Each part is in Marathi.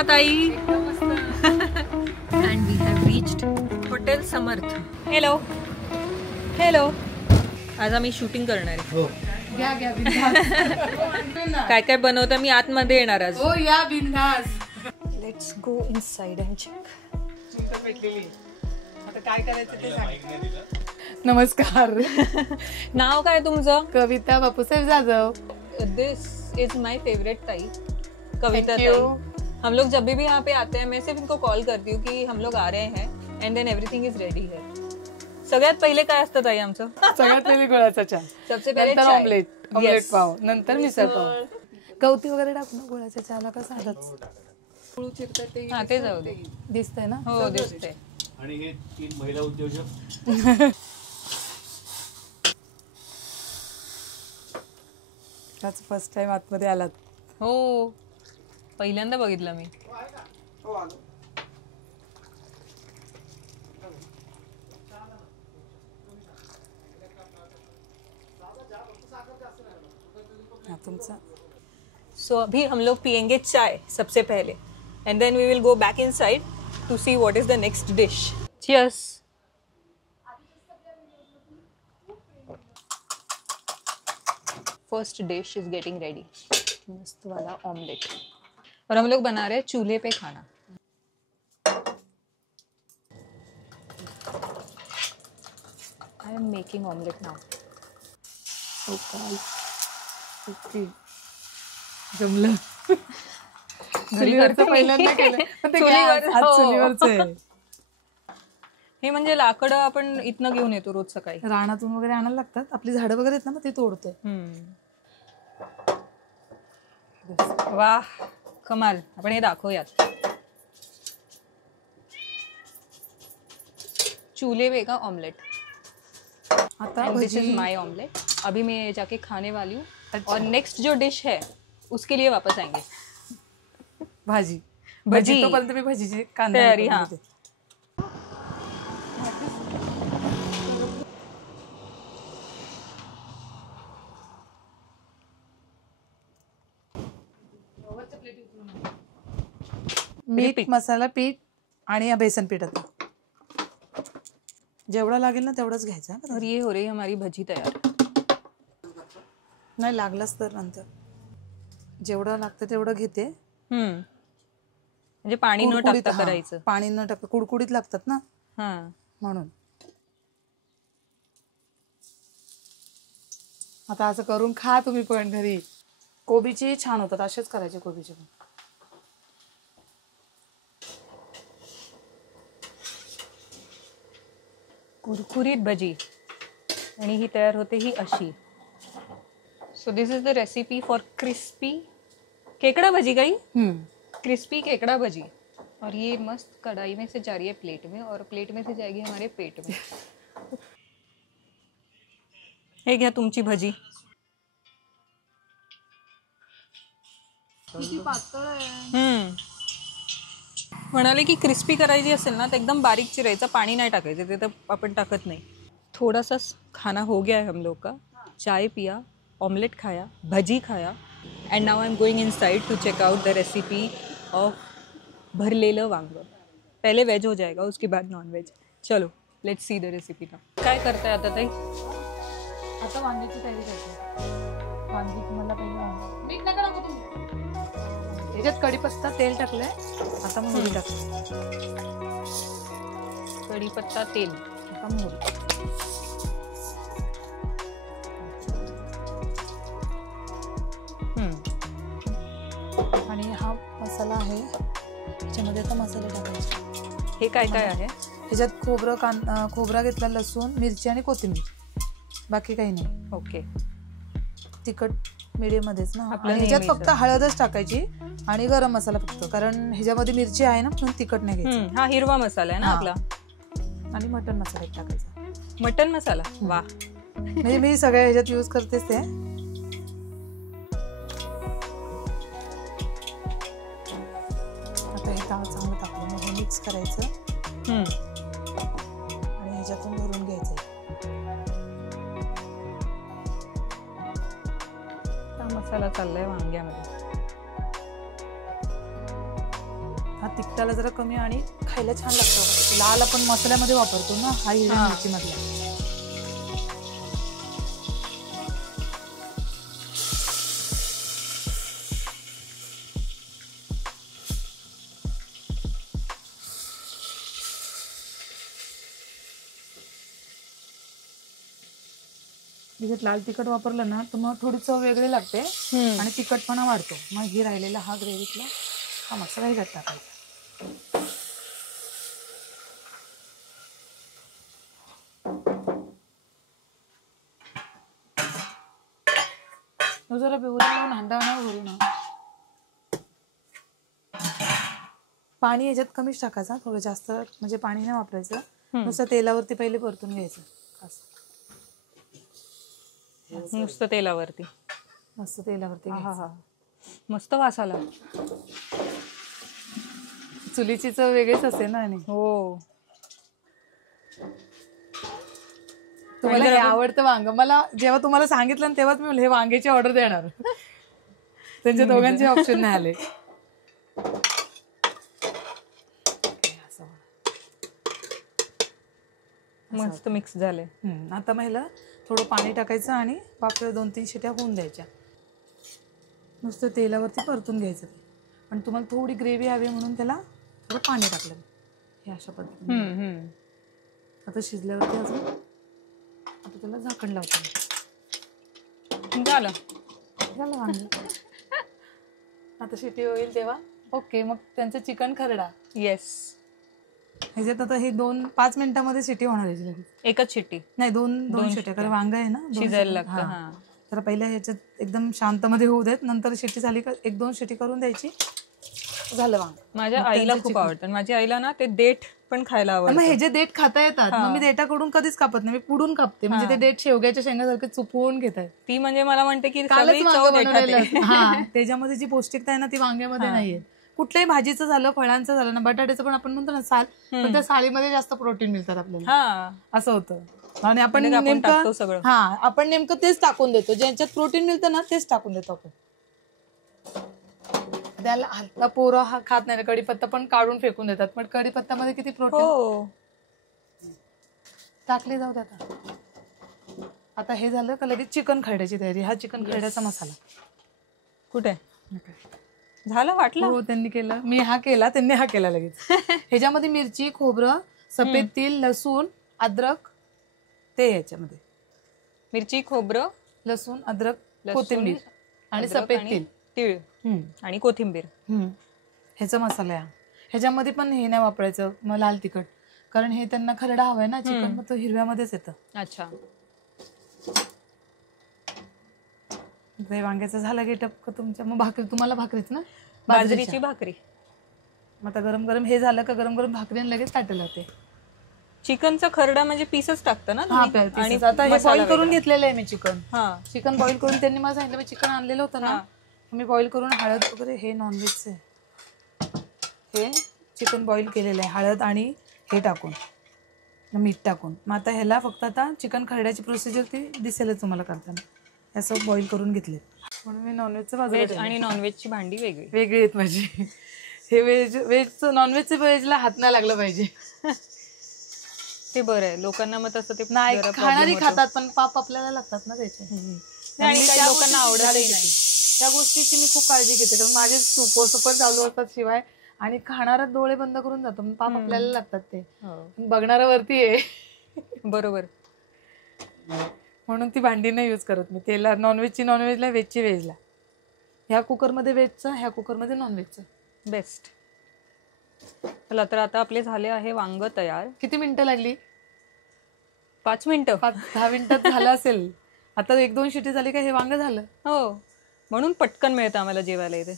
कशा ताई? And we have reached Hotel Samarth. Hello. Hello. आज आम्ही शूटिंग करणार आहे. हो. घ्या घ्या बिनधास्त. काय काय बनवता मी आतमध्ये येणार आज. हो या बिनधास्त. Let's go inside and check. आता काय करायचं ते सांग. नमस्कार. नाव काय तुमचं? Kavita Bapusaheb Jadhav. This is my favourite ताई, कविता Thank you. ताई. हम लोग जब भी यहाँ पे आते हैं मैं सिर्फ इनको कॉल करती हूँ कि हम लोग आ रहे हैं and then everything is ready है. सगळ्यात पहिले काय असतं ताई आमचं? सगळ्यात पहिले गुळाचा चहा, सबसे पहिले नंतर चाय. Omelette Yes. पाव, नंतर मिसळ पाव. गवती वगैरे टाकून गुळाच्या चहाला का साधच हा ते जाऊ दे. दिसतंय ना. हो दिसते. आणि हे 3 महिला उद्योजक त्याच फर्स्ट टाइम आतमध्ये आलात. हो पहिल्यांदा बघितलं मी. तुमचा सो अभी हम लोग पियेंगे चाय सबसे पहले and then we will go back inside to see what is the next dish. Cheers. First dish is getting ready. मस्त वाला ऑमलेट. और हम लोग बना रहे हैं चूल्हे पे खाना. I am making omelette now. जमलं. घरी करते मी. पहिल्यांदा केलं पण ते चुलीवर, gas, आज हो. चुलीवरच आहे. हे म्हणजे लाकडं आपण इथनं घेऊन येतो रोज सकाळी. रानातून वगैरे आणायला लागतात. आपली झाडं वगैरे आहेत ना मग ते तोडतोय. वाह कमाल. आपण हे दाखवूयात. चूल्हे पे का ऑमलेट. आता दिस इज भजी माय ऑमलेट. अभी मैं जाके खाने वाली हूँ. और नेक्स्ट जो डिश है उसके लिए वापस आएंगे. भाजी भजी. तोपर्यंत मी भजीची कांदा तयारी. करून हा घेते. मीठ, मसाला, पीठ आणि बेसन पीठ. आता जेवढा लागेल ना तेवढंच घ्यायचं. और ये हो रही है हमारी भजी तैयार. नाही लागलंच तर नंतर जेवढं लागतं तेवढं घेते. म्हणजे पाणी न कुडकुडीत, टाकता हा, करायचं. पाणी न टाकता कुडकुडीत लागतात ना हा म्हणून. आता असं करून खा तुम्ही पण घरी. कोबीची छान होतात. असेच करायचे कोबीचे पण. कुरकुरीत भजी. आणि ही तयार होते ही अशी. So this is the recipe for crispy केकड़ा भजी. गई क्रिस्पी केकड़ा भजी. और ये मस्त कढ़ाई में से जा रही है प्लेट में और प्लेट में से जाएगी हमारे पेट में. हे घ्या तुमची भजी. म्हणाले की क्रिस्पी करायची असेल ना तर एकदम बारीक चिरायचं. पाणी नाही टाकायचं. ते तर आपण टाकत नाही. थोड़ा सा खाना हो गया है हम लोग का. चाय पिया, ऑमलेट खाया, भजी खाया. And now I am going inside to check out the recipe of भरलेलं वांग. पहले वेज हो जाएगा उसके बाद नॉन वेज. चलो लेट्स सी द रेसिपी ना. काय करताय आता ताई? आता वांग्याची तयारी करते. वांगी तुम्हाला पहिलं मीठ नका टाकू तुम्ही. त्याच्यात कढीपत्ता, तेल टाकलंय. आता मोहरी टाकते. कढीपत्ता, तेल. आता मोहरी. आणि हा मसाला आहे. ह्याच्यामध्ये आता मसाले टाकायचे. हे काय काय आहे? ह्याच्यात खोबरा घेतला, लसूण, मिरची आणि कोथिंबीर. बाकी काही नाही. ओके. तिखट मीडियम मध्येच ना. आपलं आणि ह्याच्यात नेहमीचं. फक्त हळदच टाकायची आणि गरम मसाला फक्त. कारण ह्याच्यामध्ये मिरची आहे ना म्हणून तिखट नाही घ्यायचं. हा हिरवा मसाला आहे ना हा. आपला. आणि मटन मसाला एक टाकायचा. मटन मसाला. वा. म्हणजे मी सगळ्या ह्याच्यात यूज करतेच ते. आता हे चांगलं टाकलं मग हे मिक्स करायचं आणि ह्याच्यातून भरून घ्यायचं. मसाला चाललाय वांग्यामध्ये. तिखटाला जरा कमी आणि खायला छान लागतं. लाल आपण मसाल्यामध्ये वापरतो ना, हा हिरव्या मिरची मधला. त्याच्यात लाल तिखट वापरलं ना तर मग थोडी चव वेगळी लागते आणि तिखटपणा वाढतो. मग ही राहिलेला हा ग्रेव्हीतला हा मसाला ह्याच्यात टाकायचा. तो जरा बेवरून हांडावणार भरू ना. पाणी याच्यात कमीच टाकायचं, थोडं जास्त म्हणजे पाणी नाही वापरायचं. नुसतं तेलावरती पहिले परतून घ्यायचं. नुसतं तेलावरती. मस्त तेलावरती. हा मस्त वास आला. चुलीची चव वेगळीच असते ना. आणि हो तुम्हाला हे आवडतं वांग. मला जेव्हा तुम्हाला सांगितलं ना तेव्हाच मी हे वांग्याची ऑर्डर देणार. त्यांच्या दोघांचे ऑप्शन नाही आले. मस्त मिक्स झाले. आता महिला थोडं पाणी टाकायचं आणि वाफेवर 2-3 शिट्या होऊन द्यायच्या. नुसतं तेलावरती परतून घ्यायचं ते. पण तुम्हाला थोडी ग्रेव्ही हवी म्हणून त्याला थोडं पाणी टाकलं हे अशा पद्धतीने. आता शिजल्यावरती अजून आता त्याला झाकण लावतो. झालं वांग. आता शिटी होईल तेव्हा ओके. मग त्यांचं चिकन खरडा. येस. ह्याच्यात आता हे 2-5 मिनिटांमध्ये शिटी होणार आहे लगेच. एकच शिट्टी नाही, दोन शिट्या. कारण वांग आहे ना, शिजायला लागतं. तर पहिल्या ह्याच्यात एकदम शांतमध्ये होऊ देत. नंतर शिट्टी झाली का 1-2 शिट्टी करून द्यायची. झालं वांग. माझ्या आईला खूप आवडतं. माझ्या आईला ना ते देठ पण खायला आवडतं. मग हे जे देठ खाता येतात मग मी देठाकडून कधीच कापत नाही, मी पुढून कापते. म्हणजे ते देठ शेवग्याच्या शेंगासारखे चुपवून घेतात. ती म्हणजे मला म्हणते की कालच वांग बनवलेलं असतं. त्याच्यामध्ये जी पौष्टिकता आहे ना ती वांग्यामध्ये नाहीये. कुठल्याही भाजीचं झालं, फळांचं झालं ना, बटाट्याचं पण आपण म्हणतो ना साल, पण त्या सालीमध्ये जास्त प्रोटीन मिळतात आपल्याला. असं होतं. आणि आपण नेमकं आपण नेमकं तेच टाकून देतो. ज्याच्यात प्रोटीन मिळतं ना तेच टाकून देतो आपण. त्याला हलका पोरं हा खात नाही. कढीपत्ता पण काढून फेकून देतात, पण कढीपत्त्यामध्ये किती प्रोटीन. टाकले जाऊ दे. आता हे झालं का लगेच चिकन खरड्याची तयारी. हा चिकन खरड्याचा मसाला कुठे झालं वाटलं. हो, त्यांनी केलं. मी हा केला, त्यांनी हा केला लगेच. ह्याच्यामध्ये मिरची, खोबरं, सफेद तीळ, लसूण, अद्रक ते ह्याच्यामध्ये. मिरची, खोबरं, लसूण, अद्रक, कोथिंबीर आणि सफेद तीळ आणि कोथिंबीर. ह्याचा मसाला आहे. ह्याच्यामध्ये पण हे नाही वापरायचं मग लाल तिखट, कारण हे त्यांना खरडा हवाय ना चिकन, मग तो हिरव्यामध्येच येतं. अच्छा. वांग्याचं झालं गेटअप तुमच्या. मग भाकरी तुम्हाला भाकरीच ना, बाजरीची भाकरी. मग आता गरम गरम हे झालं का गरम गरम भाकरी लगेच ताटायला होते. चिकनचा खरडा म्हणजे पीसच टाकतं ना. आणि आता हे बॉईल करून घेतलेलं आहे मी चिकन. चिकन बॉईल करून त्यांनी मला सांगितलं, मी चिकन आणलेलं होतं ना, मी बॉईल करून हळद वगैरे, हे नॉनव्हेजचं आहे, हे चिकन बॉईल केलेलं आहे हळद आणि हे टाकून, मीठ टाकून. मग आता ह्याला फक्त आता चिकन खरड्याची प्रोसिजर ती दिसेलच तुम्हाला करताना. असं बॉईल करून घेतले म्हणून मी नॉनव्हेजचं व्हेज आणि नॉनव्हेजची भांडी वेगळी आहेत माझी. हे व्हेजचं नॉनव्हेजचं व्हेजला हात नाही लागलं पाहिजे. ते बरं आहे. लोकांना मग तसं ते नाही, खाणारी खातात पण पाप आपल्याला लागतात ना त्याचे. आणि काही लोकांना आवडतही नाही. त्या गोष्टीची मी खूप काळजी घेते, कारण माझे सुपर चालू असतात शिवाय, आणि खाणारा डोळे बंद करून जातो, पाप आपल्याला लागतात ते. बघणाऱ्यावरती आहे. बरोबर. म्हणून ती भांडी नाही यूज करत मी. तेला नॉनव्हेजची नॉनव्हेजला, व्हेजची व्हेजला. ह्या कुकरमध्ये व्हेजचं, ह्या कुकरमध्ये नॉनव्हेजचं. बेस्ट. चला तर आता आपले झाले आहे वांग तयार. किती मिनिटं लागली? 5 मिनिटं. 5-10 मिनिटात झालं असेल. आता 1-2 शिटी झाली का हे वांग झालं. हो, म्हणून पटकन मिळतं आम्हाला जेवायला इथे.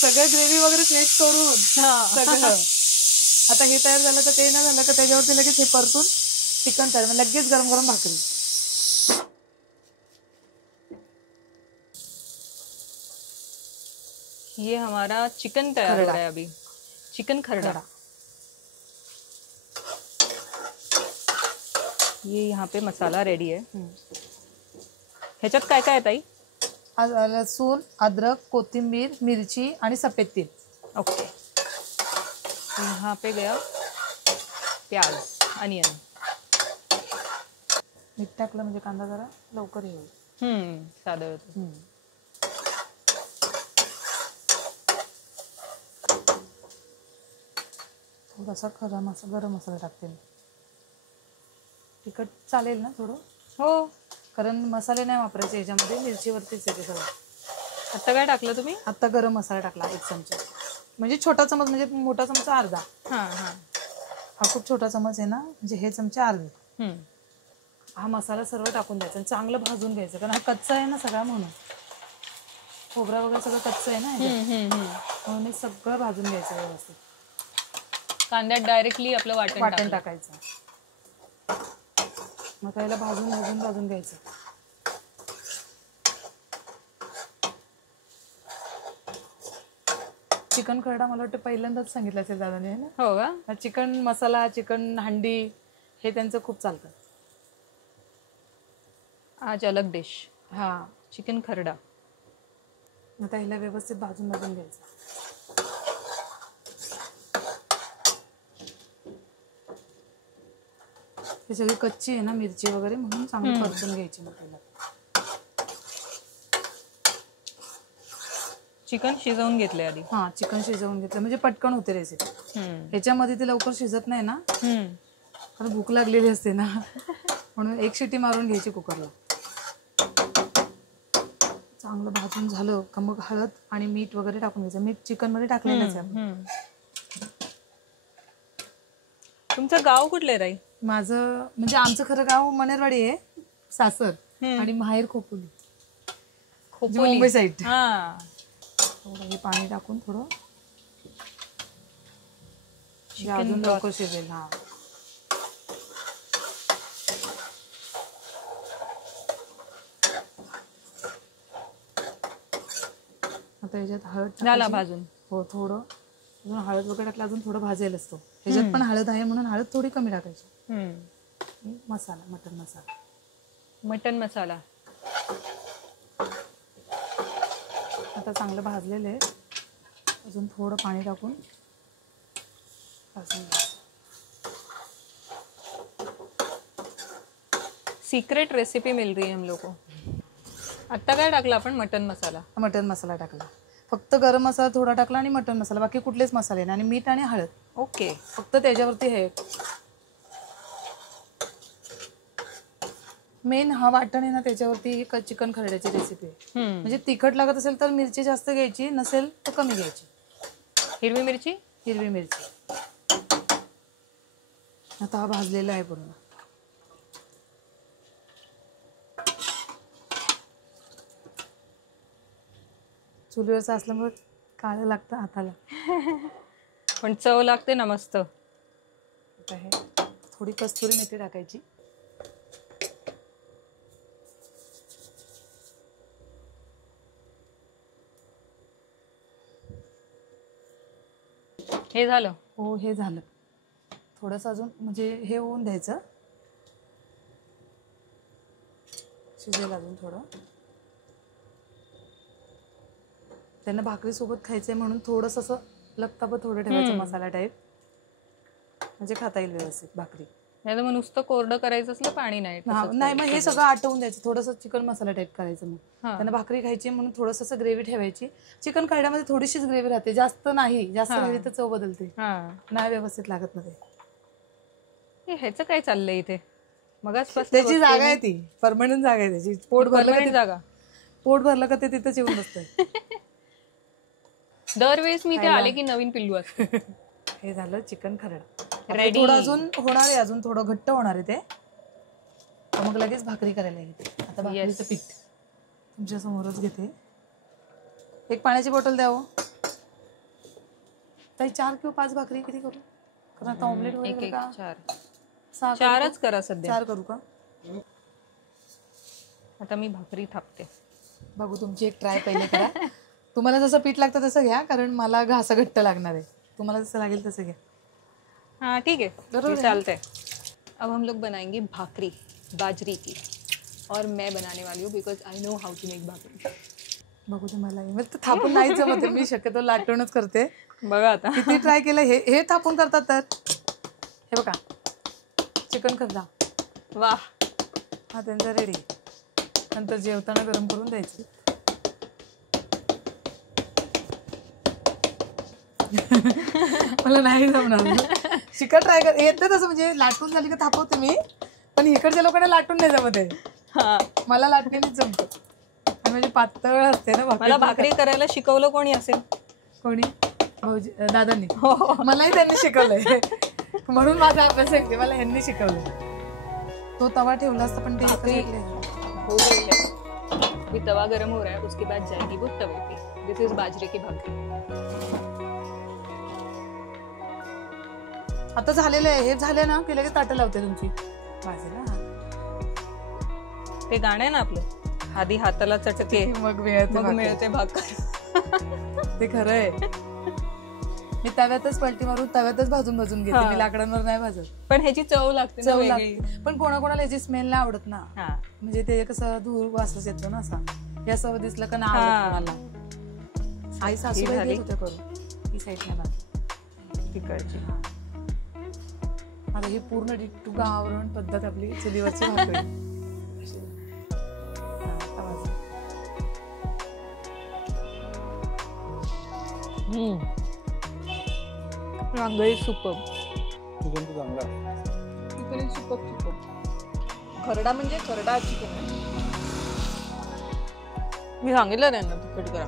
सगळं ग्रेव्ही वगैरे मिक्स करून सगळं. आता हे तयार झालं तर ते नाही झालं का त्याच्यावरती लगेच हे परतून चिकन तयार, लगेच गरम गरम भाकरी. ये हमारा चिकन तैयार हो रहा है अभी. चिकन खरड़ा. ये यहाँ पे मसाला रेडी है. ह्याच्यात काय काय आहे ताई? लसूण, अदरक, कोथिंबीर, मिरची आणि सफेद तेल. ओके. तो यहाँ पे गया प्याज, अनियन. मीठ टाकलं म्हणजे कांदा जरा लवकर हे होईल. साधं होतं. थोडासा गरम मसाला टाकते मी. तिखट चालेल ना थोडं? हो. कारण मसाले नाही वापरायचे याच्यामध्ये, मिरचीवरतीच येते सगळं. आता काय टाकलं तुम्ही? आता गरम मसाला टाकला 1 चमचा, म्हणजे छोटा चमच, म्हणजे मोठा चमचा अर्धा. हा खूप छोटा चमच आहे ना, म्हणजे हे चमचे अर्धे. हा मसाला सर्व टाकून द्यायचा आणि चांगलं भाजून घ्यायचं, कारण हा कच्चा आहे ना सगळा, म्हणून खोबरा वगैरे सगळं कच्चं आहे ना, म्हणून हे सगळं भाजून घ्यायचं व्यवस्थित. कांद्यात डायरेक्टली आपलं वाटण टाकायचं. मग त्याला भाजून घ्यायचं. चिकन खरडा मला वाटतं पहिल्यांदाच सांगितलं असेल दादाने, ना? हो का? चिकन मसाला, चिकन हंडी हे त्यांचं खूप चालतं. आज अलग डिश. हा, चिकन खरडा. आता ह्याला व्यवस्थित भाजून घ्यायचं. हे सगळी कच्ची आहे ना मिरची वगैरे, म्हणून चांगली परतून घ्यायची. मग त्याला चिकन शिजवून घेतलंय आधी. हा, चिकन शिजवून घेतलं म्हणजे पटकन होते रेसिपी. ह्याच्यामध्ये ते लवकर शिजत नाही ना, कारण भूक लागलेली असते ना, म्हणून 1 शिटी मारून घ्यायची कुकरला. चांगलं भाजून झालं का मग हळद आणि मीठ वगैरे टाकून घ्यायचं. मीठ चिकन मध्ये टाकलेलंच आहे. तुमचं गाव कुठलं आहे राई? माझं म्हणजे आमचं खरं गाव मनेरवाडी आहे, सासर, आणि माहेर खोपोली, मुंबई साईड. थोडं हे पाणी टाकून थोडं अजून लवकर शिजेल. हा, आता याच्यात हळद झाला भाजून. हो, थोडं अजून हळद वगैरे टाकलं, अजून थोडं भाजेल असतो. ह्याच्यात पण हळद आहे म्हणून हळद थोडी कमी टाकायची. मसाला, मटन मसाला आता चांगलं भाजलेलं आहे. अजून थोडं पाणी टाकून भाजून घ्यायचं. सीक्रेट रेसिपी मिल रही है हम लोग को. आता काय टाकलं आपण? मटन मसाला टाकला. फक्त गरम मसाला थोडा टाकला आणि मटन मसाला, बाकी कुठलेच मसाले नाही, आणि मीठ आणि हळद. ओके. फक्त त्याच्यावरती हे मेन हा वाटण आहे ना, त्याच्यावरती चिकन खरड्याची रेसिपी आहे. म्हणजे तिखट लागत असेल तर मिरची जास्त घ्यायची, नसेल तर कमी घ्यायची. हिरवी मिरची. आता हा भाजलेला आहे पूर्ण. चुलीवरचं असल्यामुळे काळं लागतं हाताला, पण चव लागते ना मस्त. आता हे थोडी कस्तुरी मेथी टाकायची. हे झालं? हो, हे झालं. थोडंसं अजून म्हणजे हे होऊन द्यायचं, शिजेल अजून थोडं. त्यांना भाकरीसोबत खायचंय म्हणून थोडंसं असं लपतापं थोडं ठेवायचं मसाला टाईप, म्हणजे खाता येईल व्यवस्थित भाकरी. नाही तर मग नुसतं कोरडं करायचं असलं, पाणी नाही. नाही, मग हे सगळं आटवून द्यायचं, थोडंसं चिकन मसाला टाईप करायचं. मग त्यांना भाकरी खायची म्हणून थोडंसं असं ग्रेव्ही ठेवायची. चिकन खरड्यामध्ये थोडीशीच ग्रेव्ही राहते, जास्त नाही. जास्त राहिली तर चव बदलते, नाही व्यवस्थित लागत ना ते. ह्याचं काय चाललंय इथे? मग त्याची जागा आहे, ती परमनंट जागा आहे त्याची. पोट भरलं का ते तिथंच येऊन बसतंय. दरवेळेस मी ते आले की नवीन पिल्लू असतं. हे झालं चिकन खरडा. रेडी. थोडं अजून होणार आहे, अजून थोडं घट्ट होणार आहे ते, मग लगेच भाकरी करायला येते. आता भाकरीचं पीठ तुमच्या समोरच घेते. 1 पाण्याची बॉटल द्यावं. ताई 4 किंवा 5 भाकरी किती करू? कारण आता ऑमलेट वगैरे का 4च करा सध्या. 4 करू का? आता मी भाकरी थापते. बघू, तुमची एक ट्राय पहिले करा. तुम्हाला जसं पीठ लागतं तसं घ्या, कारण मला घासा घट्ट लागणार आहे. तुम्हाला जसं लागेल तसं घ्या. हाँ ठीक है, चलते हैं. अब हम लोग बनाएंगे भाकरी बाजरी की, और मैं बनाने वाली हूँ because I know how to make bhakri. बघू दे मला मग ते थापून नाही जमत मी शक्यतो लाटूनच करते. बघा आता किती ट्राय केलं हे थापून करतात. तर हे बघा चिकन खरदा वा हा त्यांचा रेडी. नंतर जेवताना गरम करून द्यायचं. मला नाही जमणार. चिकन ट्राय कर येतं तसं म्हणजे लाटून झाली का थापवते मी. पण इकडच्या लोकांना लाटून नाही जमत आहे. हा मला लाटणीच जमतं. आणि म्हणजे पातळ असते ना मला भाकरी करायला शिकवलं कोणी असेल? कोणी भाऊजी दादांनी. मलाही त्यांनी शिकवलंय म्हणून माझा अभ्यास आहे. मला ह्यांनी शिकवलंय. तो तवा ठेवला असता पण ते हो गई है. अभी तवा गरम हो रहा है, उसके बाद जाएगी वो तवे पे. दिस इज बाजरे की भाकरी. आता झालेलं आहे. हे झाले ना की लगेच ताटं लावते तुमची भाजीला. ते गाणं आहे ना आपलं, आधी हाताला चटके मग मिळते भाकर. ते खरं आहे. मी तव्यातच पलटी मारून तव्यातच भाजून घेते. मी लाकडांवर नाही भाजत. पण ह्याची चव लागते. चव लागते. पण कोणाकोणाला ह्याची स्मेल नाही आवडत ना. म्हणजे ते कसं धूर वासच येतो ना असा. हे असं दिसलं का नाही आवडत मला. आई सासूबाई होत्या करून ही साईडला ना तिकडची. आता ही पूर्ण डिट्टू गावरण पद्धत आपली चुलीवरची भाकरी. रांगोळी सुपर. चिकन तर चांगला. Chicken super. खरडा म्हणजे खरडा चिकन आहे. मी सांगितलं त्यांना तिकट करा.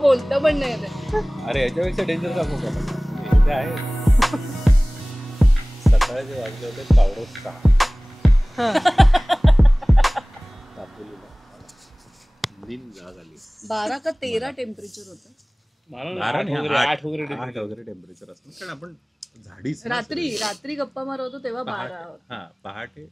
बोलतं पण नाही ते. अरे याच्यापेक्षा डेंजर दाखवू का? इथे आहे सकाळचे वाजले होते 12 का 13 टेम्परेचर होतं. 8 वगैरे टेम्परेचर असतं. कारण आपण झाडीच रात्री गप्पा मारत होतो तेव्हा 12 पहाटे